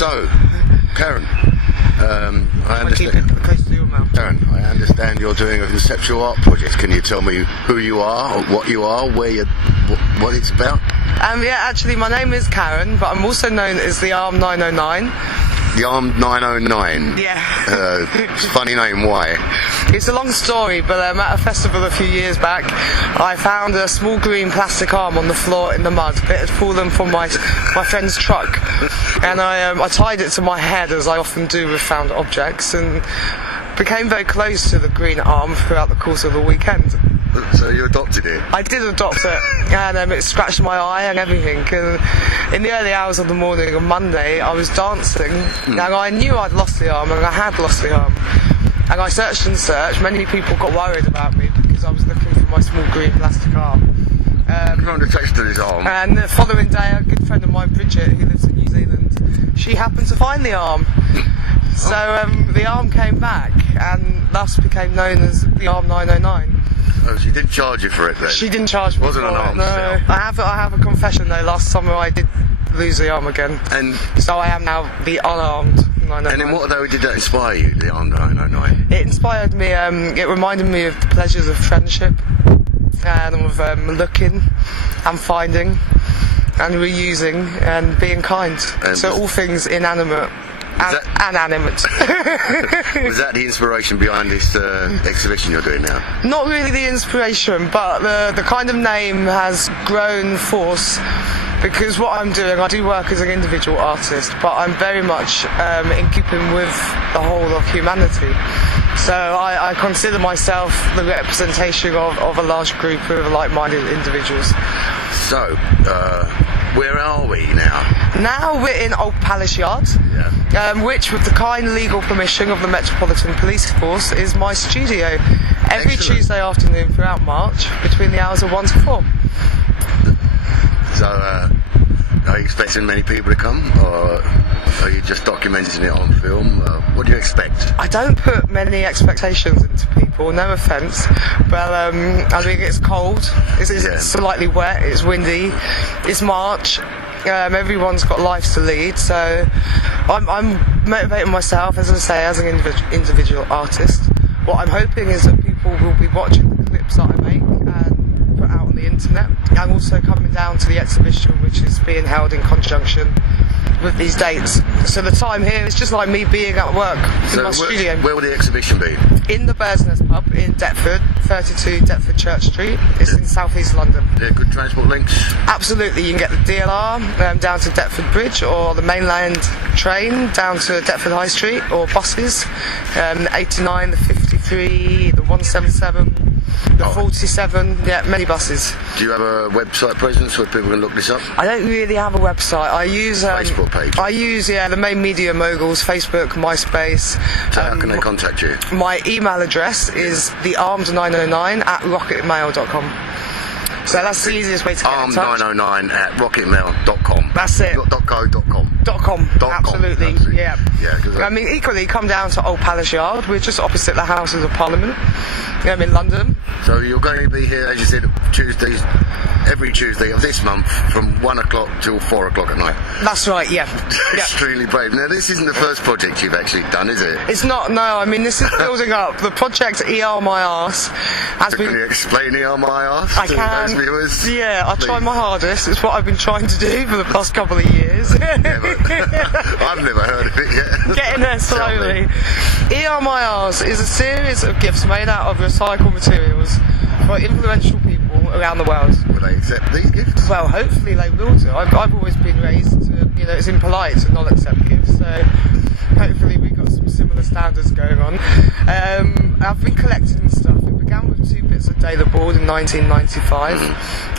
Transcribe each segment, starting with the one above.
So, Karen, I keep it understand. close to your mouth. Karen, I understand you're doing a conceptual art project. Can you tell me who you are, what you are, what it's about? Yeah, actually, my name is Karen, but I'm also known as the Arm 909. The Armed 909. Yeah. It's a funny name. Why? It's a long story, but at a festival a few years back, I found a small green plastic arm on the floor in the mud. It had fallen from my friend's truck, and I tied it to my head, as I often do with found objects, and became very close to the green arm throughout the course of the weekend. So you adopted it? I did adopt it, and it scratched my eye and everything. And in the early hours of the morning on Monday, I was dancing, and I knew I'd lost the arm, and I had lost the arm. And I searched and searched. Many people got worried about me because I was looking for my small green plastic arm. Found attached to his arm. And the following day, a good friend of mine, Bridget, who lives in New Zealand, she happened to find the arm. So the arm came back, and thus became known as the Arm 909. Oh, she didn't charge you for it then? She didn't charge me Wasn't for an it, arm no. sale. I have a confession though. Last summer I did lose the arm again, And so I am now the unarmed 909. in what though did that inspire you, the Armed 909? It inspired me. It reminded me of the pleasures of friendship, and of looking and finding and reusing and being kind. And so all things inanimate and animate. Was that the inspiration behind this exhibition you're doing now? Not really the inspiration, but the kind of name has grown force, because what I'm doing, I do work as an individual artist, but I'm very much in keeping with the whole of humanity. So I consider myself the representation of a large group of like-minded individuals. So, where are we now? Now we're in Old Palace Yard, which, with the kind legal permission of the Metropolitan Police Force, is my studio. Every Excellent. Tuesday afternoon throughout March, between the hours of 1 to 4. So, are you expecting many people to come, or are you just documenting it on film? What do you expect? I don't put many expectations into people, no offence, but I mean, it's cold, it's slightly wet, it's windy, it's March, everyone's got lives to lead, so I'm motivating myself, as I say, as an individual artist. What I'm hoping is that people will be watching the clips that I make and put out on the internet, and also coming down to the exhibition, which is being held in conjunction with these dates. So the time here is just like me being at work in my studio. Where will the exhibition be? In the Bird's Nest pub in Deptford, 32 Deptford Church Street. It's in South East London. Are there good transport links? Absolutely, you can get the DLR down to Deptford Bridge, or the mainland train down to Deptford High Street, or buses, the 89, the 53, the 177, the 47, many buses. Do you have a website presence where people can look this up? I don't really have a website. I use Facebook page? I use the main media moguls, Facebook, MySpace. So how can they contact you? My email address is thearmed909@rocketmail.com. So that's the easiest way to get in touch. armed909@rocketmail.com. That's it. .co.com. .com. Absolutely. Yeah. Yeah. I mean, equally, come down to Old Palace Yard. We're just opposite the Houses of Parliament. I'm in London. So you're going to be here, as you said, Tuesdays, every Tuesday of this month, from 1 o'clock till 4 o'clock at night. That's right. Yeah. Extremely brave. Now, this isn't the first project you've actually done, is it? It's not. No. I mean, this is building up. The project ER My Arse has been. Can you explain ER My Arse I to can. those viewers? Yeah, I try my hardest. It's what I've been trying to do for the past couple of years. I've never heard of it yet. Getting there slowly. ER My Arse is a series of gifts made out of recycled materials for influential people around the world. Will they accept these gifts? Well, hopefully they will do. I've always been raised to, it's impolite to not accept gifts, so hopefully we've got some similar standards going on. I've been collecting stuff. It began with 2 bits of Dela board in 1995.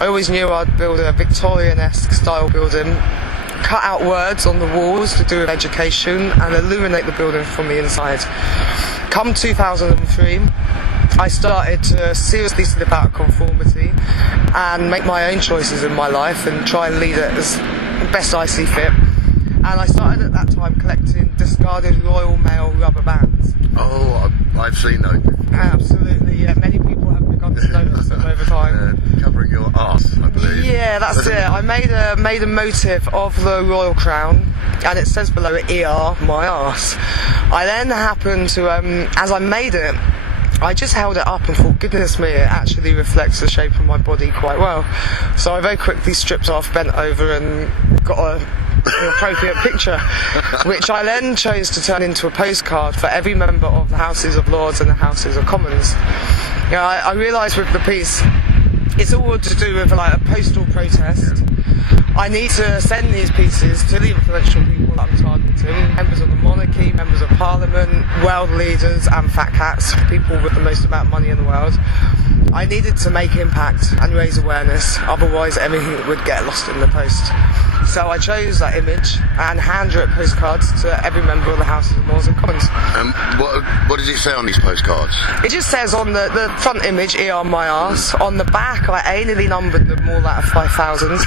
I always knew I'd build a Victorian-esque style building, cut out words on the walls to do with education, and illuminate the building from the inside. Come 2003, I started to seriously slip out of conformity and make my own choices in my life and try and lead it as best I see fit. And I started at that time collecting discarded Royal Mail rubber bands. Oh, I've seen those. Absolutely, yeah. Many people have begun come to notice them over time. Covering your arse, I believe. Yeah, that's it. I made a motif of the royal crown, and it says below it, ER, my arse. I then happened to, as I made it, I just held it up and thought, goodness me, it actually reflects the shape of my body quite well. So I very quickly stripped off, bent over and got an appropriate picture, which I then chose to turn into a postcard for every member of the Houses of Lords and the Houses of Commons. You know, I realised with the piece, it's all to do with like a postal protest. I need to send these pieces to the influential people that I'm targeting, members of the monarchy, members of parliament, world leaders and fat cats, people with the most amount of money in the world. I needed to make impact and raise awareness, otherwise everything would get lost in the post. So I chose that image and handwrote postcards to every member of the House of Lords and Commons. What does it say on these postcards? It just says on the front image, ER my arse. On the back, I anally numbered them all out of 5,000.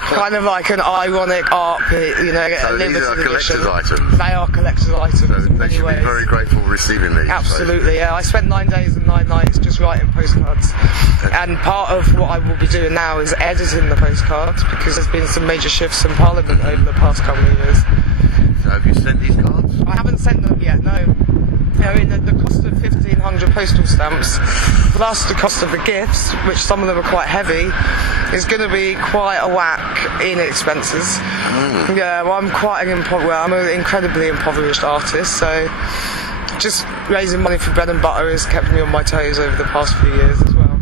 Kind of like an ironic art, you know, So a these limited are edition. collector's items. They are collector's items. So in they many should ways. be very grateful receiving these. Absolutely, yeah. I spent 9 days and 9 nights just writing postcards. And part of what I will be doing now is editing the postcards, because there's been some major shifts in Parliament over the past couple of years. So have you sent these cards? I haven't sent them yet, no. I mean, the cost of 1,500 postal stamps, plus the cost of the gifts, which some of them are quite heavy, is going to be quite a whack in expenses. Yeah, well, I'm an incredibly impoverished artist, so just raising money for bread and butter has kept me on my toes over the past few years as well.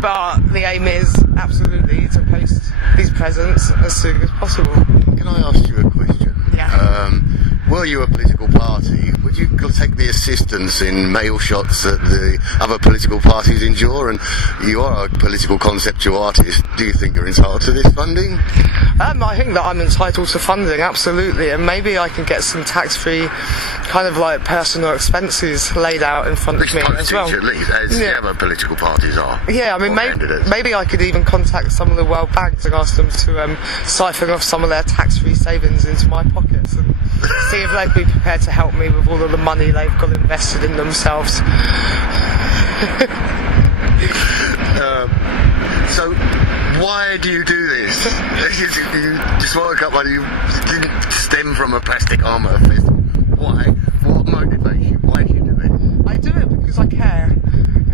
But the aim is absolutely to post these presents as soon as possible. Can I ask you a question? Yeah. Were you a political party, would you take the assistance in mail shots that the other political parties endure? And you are a political conceptual artist. Do you think you're entitled to this funding? I think that I'm entitled to funding, absolutely, and maybe I can get some tax-free kind of like personal expenses laid out in front of me as well. At least, as the other political parties are. Yeah, I mean, maybe I could even contact some of the World Banks and ask them to siphon off some of their tax-free savings into my pockets and see if they'd be prepared to help me with all of the money they've got invested in themselves. So, why do you do this? You just woke up and you didn't stem from a plastic armour fist. Why? What motivates you? Why do you do it? I do it because I care.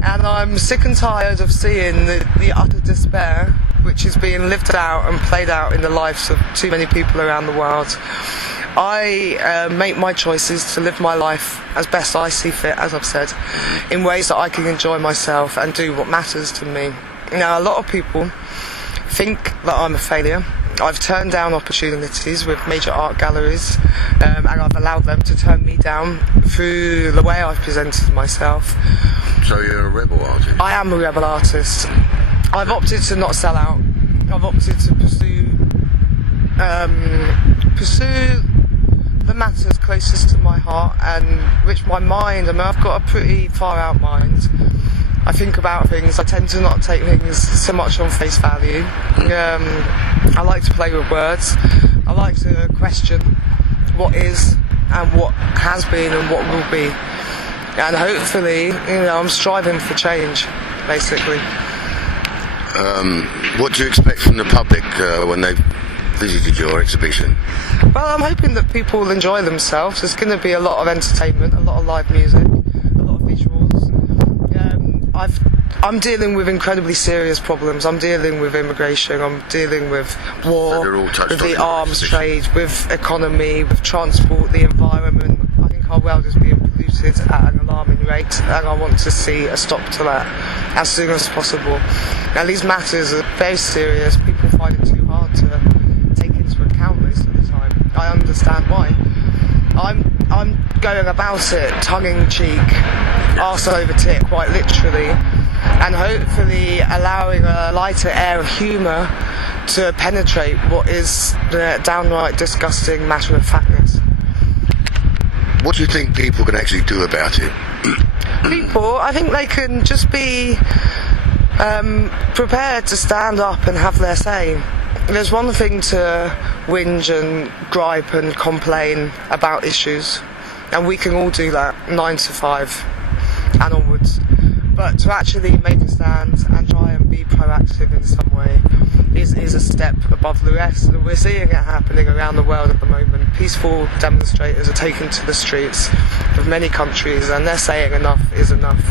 And I'm sick and tired of seeing the utter despair which is being lived out and played out in the lives of too many people around the world. I make my choices to live my life as best I see fit, as I've said, in ways that I can enjoy myself and do what matters to me. Now, a lot of people think that I'm a failure. I've turned down opportunities with major art galleries, and I've allowed them to turn me down through the way I've presented myself. So you're a rebel artist? I am a rebel artist. I've opted to not sell out. I've opted to pursue the matters closest to my heart, and which my mind, I mean, I've got a pretty far out mind. I think about things. I tend to not take things so much on face value. I like to play with words. I like to question what is and what has been and what will be. And hopefully, I'm striving for change, basically. What do you expect from the public when they've visited your exhibition? Well, I'm hoping that people will enjoy themselves. There's going to be a lot of entertainment, a lot of live music, a lot of visuals. I'm dealing with incredibly serious problems. I'm dealing with immigration, I'm dealing with war, with the arms trade, with economy, with transport, the environment. I think our world is being polluted at an alarming rate, and I want to see a stop to that as soon as possible. Now, these matters are very serious. People find it too hard to take into account most of the time. I understand why. I'm going about it tongue-in-cheek, arse over tit, quite literally, and hopefully allowing a lighter air of humour to penetrate what is the downright disgusting matter-of-factness. What do you think people can actually do about it? People, I think they can just be prepared to stand up and have their say. There's one thing to whinge and gripe and complain about issues, and we can all do that 9 to 5 and onwards. But to actually make a stand and try and be proactive in some way is a step above the rest. And we're seeing it happening around the world at the moment. Peaceful demonstrators are taken to the streets of many countries and they're saying enough is enough.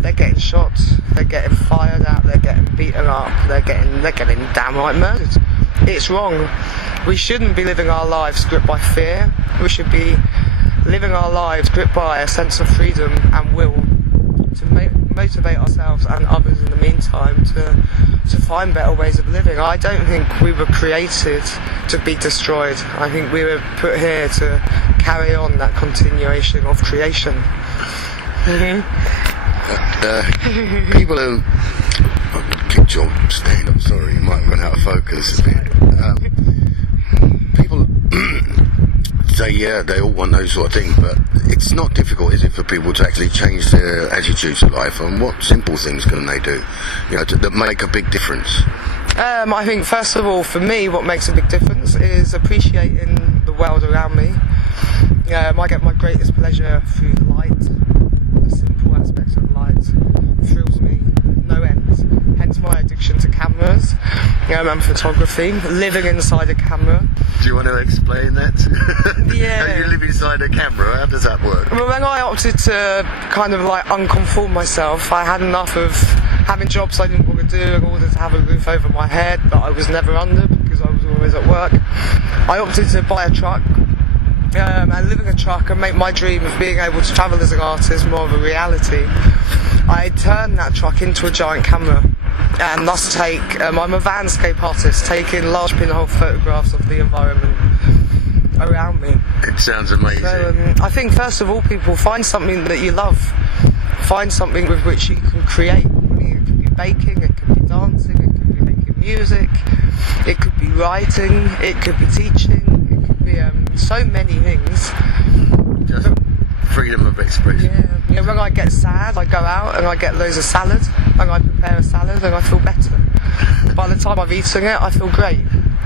They're getting shot, they're getting fired at, they're getting beaten up, they're getting downright murdered. It's wrong. We shouldn't be living our lives gripped by fear. We should be living our lives gripped by a sense of freedom and will to motivate ourselves and others in the meantime to find better ways of living. I don't think we were created to be destroyed. I think we were put here to carry on that continuation of creation. People who keep your stand up, sorry, you might run out of focus a bit. People say, yeah, they all want those sort of things, but it's not difficult, is it, for people to actually change their attitudes to life? And what simple things can they do, that make a big difference? I think, first of all, for me, what makes a big difference is appreciating the world around me. I get my greatest pleasure through light. The simple aspects of light thrills me no end. Hence my addiction to cameras and photography. Living inside a camera. Do you want to explain that? Yeah. How you live inside a camera, how does that work? Well, when I opted to kind of like unconform myself, I had enough of having jobs I didn't want to do in order to have a roof over my head that I was never under because I was always at work. I opted to buy a truck and live in a truck and make my dream of being able to travel as an artist more of a reality. I turned that truck into a giant camera and thus I'm a landscape artist, taking large pinhole photographs of the environment around me. It sounds amazing. So, I think first of all, people find something that you love. Find something with which you can create. I mean, it could be baking, it could be dancing, it could be making music, it could be writing, it could be teaching, it could be so many things. Just freedom of expression. Yeah. When I get sad, I go out and I get loads of salad and I prepare a salad and I feel better. By the time I've eaten it, I feel great.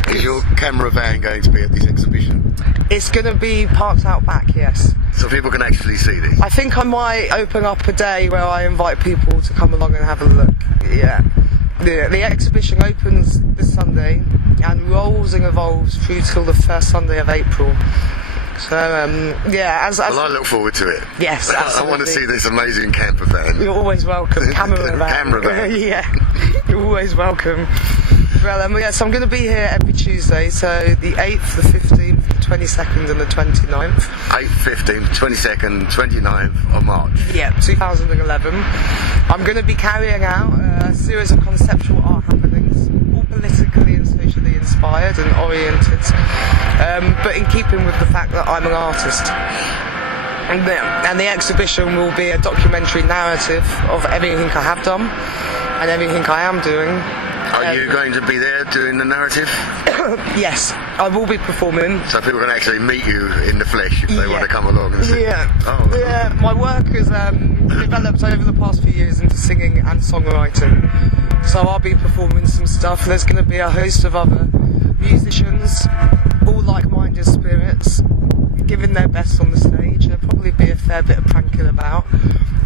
Is your camera van going to be at this exhibition? It's going to be parked out back, yes. So people can actually see this? I think I might open up a day where I invite people to come along and have a look. Yeah. The exhibition opens this Sunday and rolls and evolves through till the first Sunday of April. So, as well, I look forward to it. Yes, absolutely. I want to see this amazing camper van. You're always welcome. Camera van. Camera van. Yeah, you're always welcome. Well, so I'm going to be here every Tuesday, so the 8th, the 15th, the 22nd and the 29th. 8th, 15th, 22nd, 29th of March. Yeah, 2011. I'm going to be carrying out a series of conceptual art happenings, all politically and socially inspired and oriented, but in keeping with the fact that I'm an artist. And the exhibition will be a documentary narrative of everything I have done and everything I am doing. Are you going to be there doing the narrative? Yes, I will be performing. So people can actually meet you in the flesh if they want to come along and see. Yeah. My work has developed over the past few years into singing and songwriting. So I'll be performing some stuff. There's going to be a host of other musicians, all like-minded spirits, giving their best on the stage. There'll probably be a fair bit of pranking about,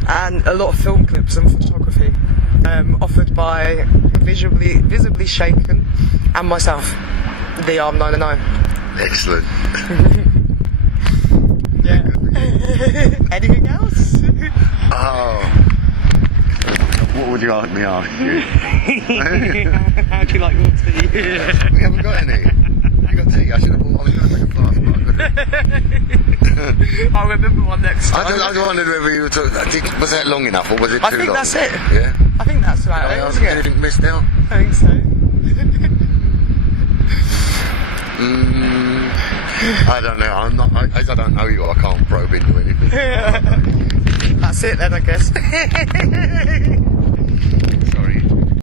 and a lot of film clips and photography offered by Visibly Shaken and myself, the Arm 909. Excellent. Yeah. Anything else? What would you like me to ask you? How do you like your tea? We haven't got any. You got tea? I should have bought. I was going to make a flask, but I couldn't. I'll remember one next time. I just wondered whether you were talking. Was that long enough, or was it too long? I think that's it. Yeah. I think that's right. Anything missed out? I think so. I don't know. As I don't know you, I can't probe into anything. That's it then, I guess.